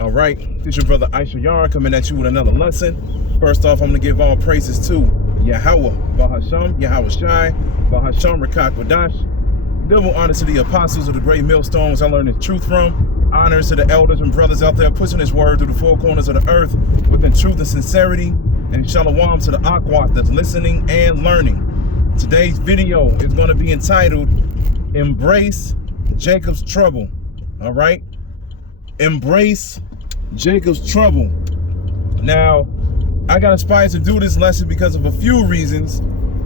All right, this your brother Issachar coming at you with another lesson. First off, I'm going to give all praises to Yahweh, Bahasham, Yahweh Shai, Bahasham, Rachaa, Quadash. Double honor to the apostles of the great millstones I learned the truth from. Honors to the elders and brothers out there pushing this word through the four corners of the earth within truth and sincerity. And shalom to the Aquat that's listening and learning. Today's video is going to be entitled, Embrace Jacob's Trouble. All right? Embrace Jacob's trouble. Now, I got inspired to do this lesson because of a few reasons,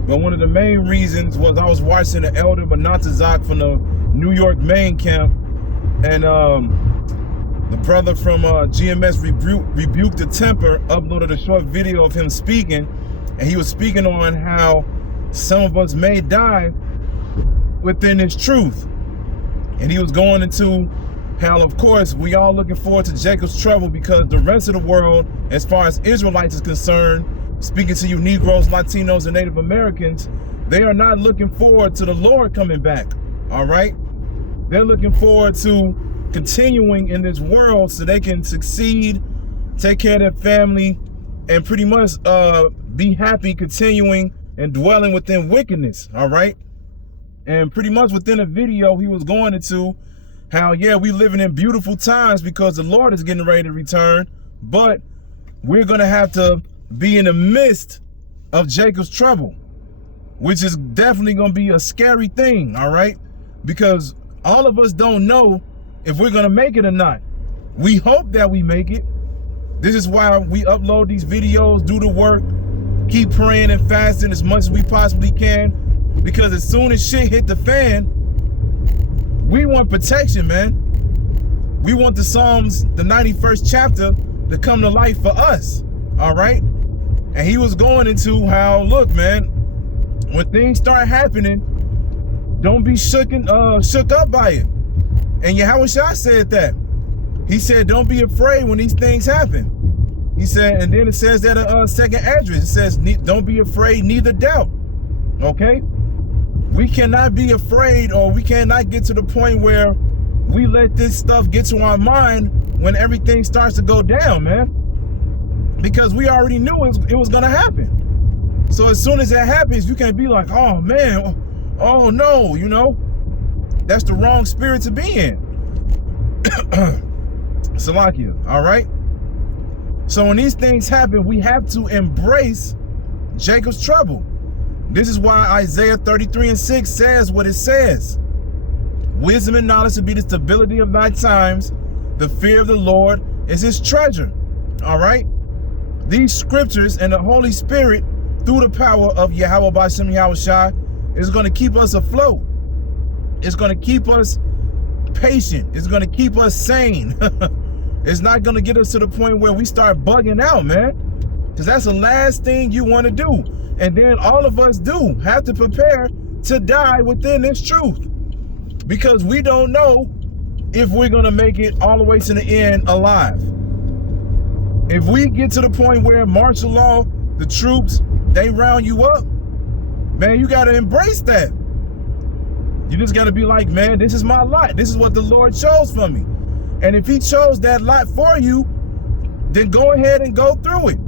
but one of the main reasons was I was watching the elder Manasseh from the New York main camp, and the brother from GMS Rebuked the Temper uploaded a short video of him speaking, and he was speaking on how some of us may die within this truth. And he was going into how, of course, we all looking forward to Jacob's trouble because the rest of the world, as far as Israelites is concerned, speaking to you Negroes, Latinos, and Native Americans, they are not looking forward to the Lord coming back, all right? They're looking forward to continuing in this world so they can succeed, take care of their family, and pretty much be happy continuing and dwelling within wickedness, all right? And pretty much within a video, he was going into how, yeah, we living in beautiful times because the Lord is getting ready to return, but we're going to have to be in the midst of Jacob's trouble, which is definitely going to be a scary thing, all right? Because all of us don't know if we're going to make it or not. We hope that we make it. This is why we upload these videos, do the work, keep praying and fasting as much as we possibly can, because as soon as shit hit the fan, we want protection, man. We want the Psalms, the 91st chapter, to come to life for us, all right? And he was going into how, look, man, when things start happening, don't be shook up by it. And Yahweh Shai said that. He said, don't be afraid when these things happen. He said, and then it says that second address, it says, don't be afraid, neither doubt, okay? We cannot be afraid, or we cannot get to the point where we let this stuff get to our mind when everything starts to go down, man. Because we already knew it was going to happen. So as soon as that happens, you can't be like, oh, man, oh, no, you know. That's the wrong spirit to be in. Salakia, all right? So when these things happen, we have to embrace Jacob's trouble. This is why Isaiah 33:6 says what it says. Wisdom and knowledge to be the stability of thy times. The fear of the Lord is his treasure. All right? These scriptures and the Holy Spirit, through the power of Yahweh B'Shem Yahweh Shai, is going to keep us afloat. It's going to keep us patient. It's going to keep us sane. It's not going to get us to the point where we start bugging out, man. Because that's the last thing you want to do. And then all of us do have to prepare to die within this truth, because we don't know if we're going to make it all the way to the end alive. If we get to the point where martial law, the troops, they round you up, man, you got to embrace that. You just got to be like, man, this is my lot. This is what the Lord chose for me. And if he chose that lot for you, then go ahead and go through it.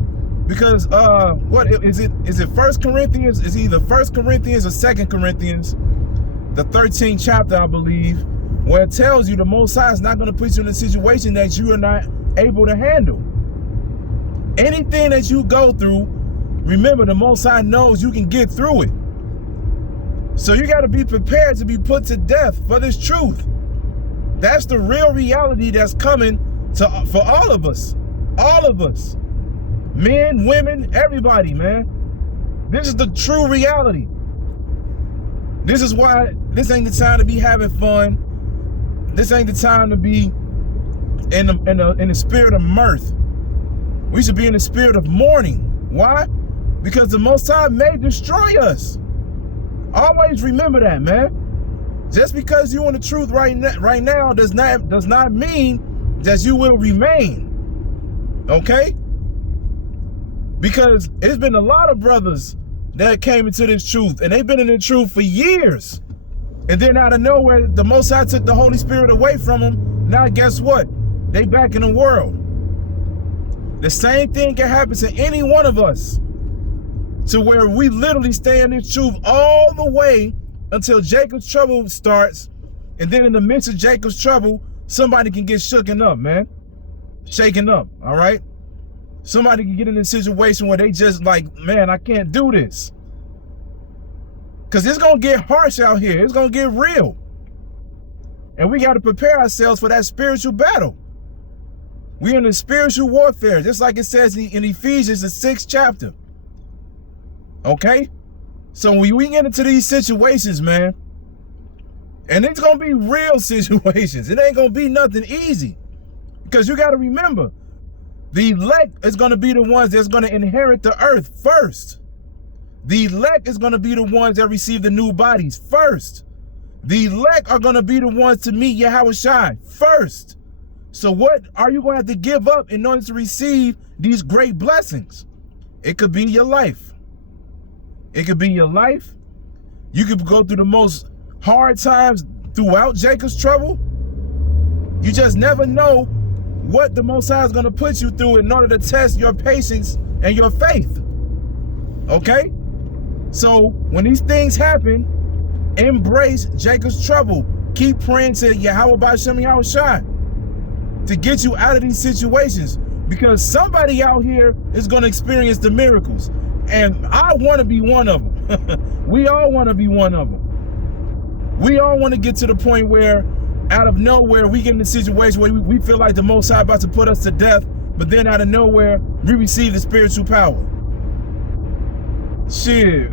Because what is it? Is it 1 Corinthians? Is either 1 Corinthians or 2 Corinthians, the 13th chapter, I believe, where it tells you the Most High is not going to put you in a situation that you are not able to handle. Anything that you go through, remember, the Most High knows you can get through it. So you got to be prepared to be put to death for this truth. That's the real reality that's coming for all of us. All of us. Men, women, everybody, man. This is the true reality. This is why this ain't the time to be having fun. This ain't the time to be in the spirit of mirth. We should be in the spirit of mourning. Why? Because the Most High may destroy us. Always remember that, man. Just because you're in the truth right now does not mean that you will remain. Okay? Because there's been a lot of brothers that came into this truth, and they've been in the truth for years. And then out of nowhere, the Most High took the Holy Spirit away from them. Now guess what? they back in the world. The same thing can happen to any one of us, to where we literally stay in this truth all the way until Jacob's trouble starts, and then in the midst of Jacob's trouble, somebody can get shooken up, man. Shaken up, all right? Somebody can get in a situation where they just like, man, I can't do this. Because it's going to get harsh out here. It's going to get real. And we got to prepare ourselves for that spiritual battle. We're in a spiritual warfare, just like it says in Ephesians, the 6th chapter. Okay? So when we get into these situations, man, and it's going to be real situations. It ain't going to be nothing easy. Because you got to remember, the elect is going to be the ones that's going to inherit the earth first. The elect is going to be the ones that receive the new bodies first. The elect are going to be the ones to meet Yahushua first. So what are you going to have to give up in order to receive these great blessings? It could be your life. It could be your life. You could go through the most hard times throughout Jacob's trouble. You just never know what the Most High is going to put you through in order to test your patience and your faith. Okay? So when these things happen, embrace Jacob's trouble. Keep praying to Yahweh B'Shem Yahushua to get you out of these situations, because somebody out here is going to experience the miracles. And I want to be one of them. We all want to be one of them. We all want to get to the point where out of nowhere we get in a situation where we feel like the Most High about to put us to death, but then out of nowhere we receive the spiritual power. Shit.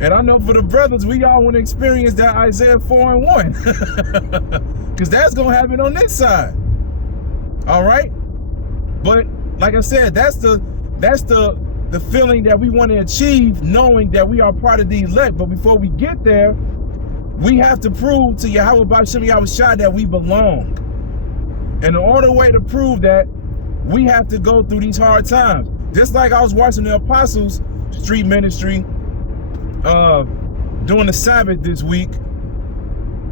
And I know for the brothers, we all want to experience that Isaiah 4:1. Because that's going to happen on this side. All right? But like I said, that's the feeling that we want to achieve, knowing that we are part of the elect. But before we get there, we have to prove to Yahweh B'Shem Yahushua that we belong. And the only way to prove that, we have to go through these hard times. Just like I was watching the Apostles Street Ministry during the Sabbath this week,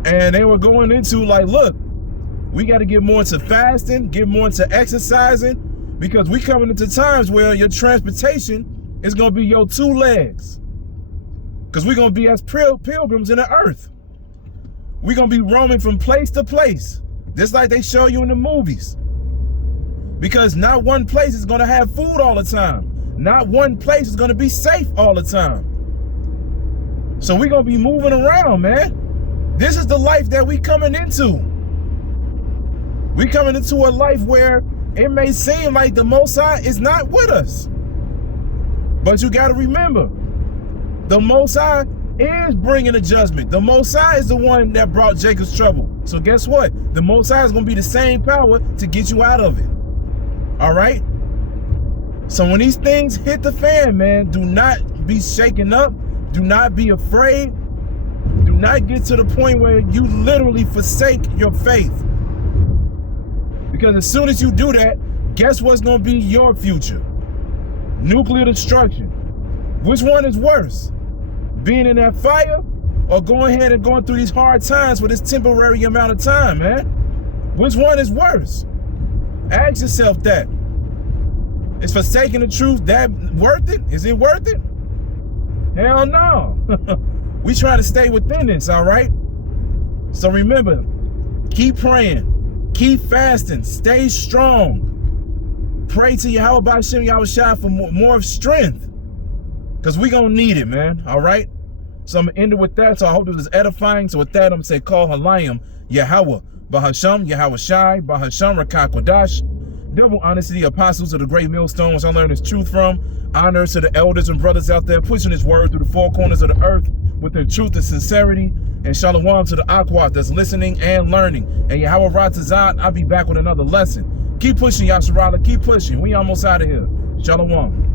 and they were going into like, look, we got to get more into fasting, get more into exercising, because we coming into times where your transportation is going to be your 2 legs. Because we're going to be as pilgrims in the earth. We're going to be roaming from place to place, just like they show you in the movies. Because not one place is going to have food all the time. Not one place is going to be safe all the time. So we're going to be moving around, man. This is the life that we coming into. We coming into a life where it may seem like the Most High is not with us. But you got to remember, the Most High is bringing a judgment. The Most High is the one that brought Jacob's trouble. So guess what? The Most High is going to be the same power to get you out of it. All right? So when these things hit the fan, man, do not be shaken up. Do not be afraid. Do not get to the point where you literally forsake your faith. Because as soon as you do that, guess what's going to be your future? Nuclear destruction. Which one is worse? Being in that fire, or going ahead and going through these hard times for this temporary amount of time, man? Which one is worse? Ask yourself that. Is forsaking the truth that worth it? Is it worth it? Hell no. We try to stay within this, all right? So remember, keep praying, keep fasting, stay strong. Pray to Yahweh B'Shem Yahushua for more strength, because we're going to need it, man, all right? So I'm going to end it with that. So I hope this was edifying. So with that, I'm going to say, call Halayim, Yahweh, Bahasham, Yahushai, Bahasham, Rachaa Kodash. Double honors to the apostles of the great millstone, which I learned this truth from. Honors to the elders and brothers out there pushing this word through the 4 corners of the earth with their truth and sincerity. And shalom to the Aquat that's listening and learning. And Yahweh Ratazat, I'll be back with another lesson. Keep pushing, Yasharala. Keep pushing. We almost out of here. Shalom.